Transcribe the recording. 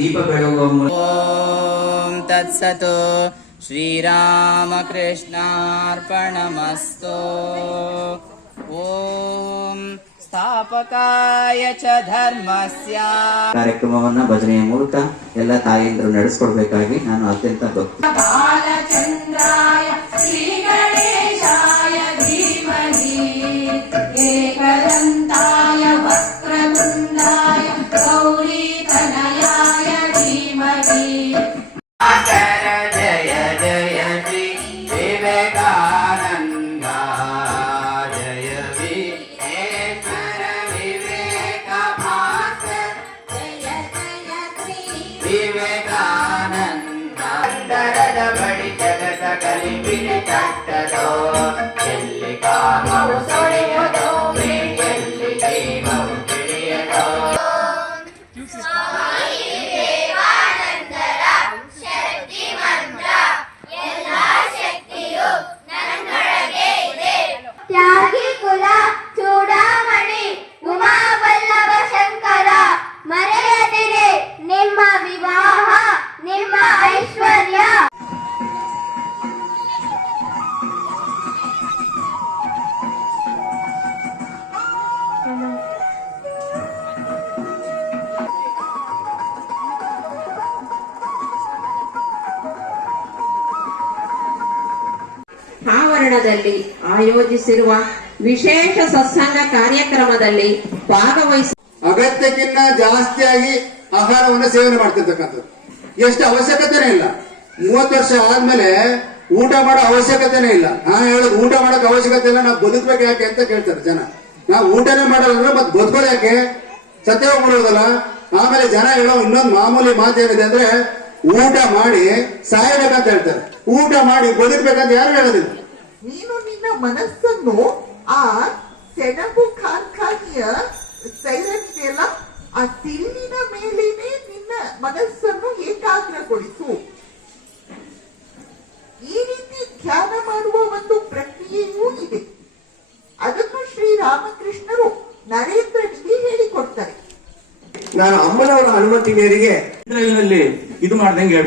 ದೀಪ ಬೆಳಗುವ ಮೂಲಕ. ಓಂ ತತ್ಸತ್ ಶ್ರೀರಾಮಕೃಷ್ಣಾರ್ಪಣಮಸ್ತು. ಓಂ ಸ್ಥಾಪಕಾಯ ಚ ಧರ್ಮಸ್ಯ. ಕಾರ್ಯಕ್ರಮವನ್ನ ಭಜನೆಯ ಮೂಲಕ ಎಲ್ಲ ತಾಯಿಯಂದರು ನಡೆಸಿಕೊಡ್ಬೇಕಾಗಿ ನಾನು ಅತ್ಯಂತ ಭಕ್ತಿ. ಬಾಲಚಂದ್ರಾಯ ಶ್ರೀ ಗಣೇಶಾಯ ಧೀಮಹಿ ಏಕದಂತಾಯ ವಕ್ರತುಂಡಾಯ ಗೌರೀತನಯಾಯ ಧೀಮಹಿ. ಜಯ ಜಯ ಶ್ರೀ ವಿವೇಕಾನಂದ ಜಯ ವಿವೇಶ್ವರ ವಿವೇಕ ಭಾಸ್ಕರ ಜಯ ಜಯ ಶ್ರೀ ವಿವೇಕಾನಂದ. ಅಂದರದ ಬಳಿ ಜಗತ ಕಲಿಬಿಡಿ ಚಟ್ಟದೋ ಎಲ್ಲಿ ಕಾಮವು ಸೊಳೆಯದೋ ಎಲ್ಲಿ ಜೀವವು ತಿಳಿಯದೋ. ತ್ಯಾಗಿ ಕುಲ ಚೂಡಾಮಣಿ ಉಮಾವಲ್ಲಭ ಶಂಕರ ಮರೆಯದಿರಿ ನಿಮ್ಮ ವಿವಾಹ ನಿಮ್ಮ ಐಶ್ವರ್ಯ. ಆವರಣದಲ್ಲಿ ಆಯೋಜಿಸಿರುವ ವಿಶೇಷ ಸತ್ಸಂಗ ಕಾರ್ಯಕ್ರಮದಲ್ಲಿ ಭಾಗವಹಿಸಿ ಅಗತ್ಯಕ್ಕಿಂತ ಜಾಸ್ತಿಯಾಗಿ ಆಹಾರವನ್ನು ಸೇವನೆ ಮಾಡ್ತಿರ್ತಕ್ಕಂಥದ್ದು ಎಷ್ಟು ಅವಶ್ಯಕತೆನೇ ಇಲ್ಲ. 30 ವರ್ಷ ಆದ್ಮೇಲೆ ಊಟ ಮಾಡೋ ಅವಶ್ಯಕತೆನೇ ಇಲ್ಲ. ನಾನು ಹೇಳೋದು ಊಟ ಮಾಡೋಕೆ ಅವಶ್ಯಕತೆ ಇಲ್ಲ, ನಾವು ಬದುಕ್ಬೇಕು ಯಾಕೆ ಅಂತ ಕೇಳ್ತಾರೆ ಜನ. ನಾವು ಊಟನೇ ಮಾಡಲ್ಲ ಮತ್ತೆ ಬದುಕೋದು ಯಾಕೆ, ಸತ್ಯ ಹೋಗ್ಬಿಡೋದಲ್ಲ. ಆಮೇಲೆ ಜನ ಹೇಳೋ ಇನ್ನೊಂದು ಮಾಮೂಲಿ ಮಾತೇನಿದೆ ಅಂದ್ರೆ ಊಟ ಮಾಡಿ ಸಾಯಬೇಕಂತ ಹೇಳ್ತಾರೆ. ಊಟ ಮಾಡಿ ಬದುಕ್ಬೇಕಂತ ಯಾರು ಹೇಳೋದಿಲ್ಲ. ನೀನು ನಿನ್ನ ಮನಸ್ಸನ್ನು ಆ ಸೆಣಬು ಕಾರ್ಖಾನೆಯ ಸೈರನ್ ಇದೆಯಲ್ಲ ಆ ತಿಲ್ಲಿನ ಮೇಲೇನೆ ನಿನ್ನ ಮನಸ್ಸನ್ನು ಏಕಾಗ್ರಗೊಳಿಸು. ಈ ರೀತಿ ಧ್ಯಾನ ಮಾಡುವ ಒಂದು ಪ್ರಕ್ರಿಯೆಯೂ ಇದೆ. ಅದನ್ನು ಶ್ರೀರಾಮಕೃಷ್ಣರು ನರೇಂದ್ರನಿಗೆ ಹೇಳಿಕೊಡ್ತಾರೆ. ನಾನು ಅಮ್ಮನವರ ಅನುಮತಿ ಮೇರೆಗೆ ಇದು ಮಾಡ್ದಂಗೆ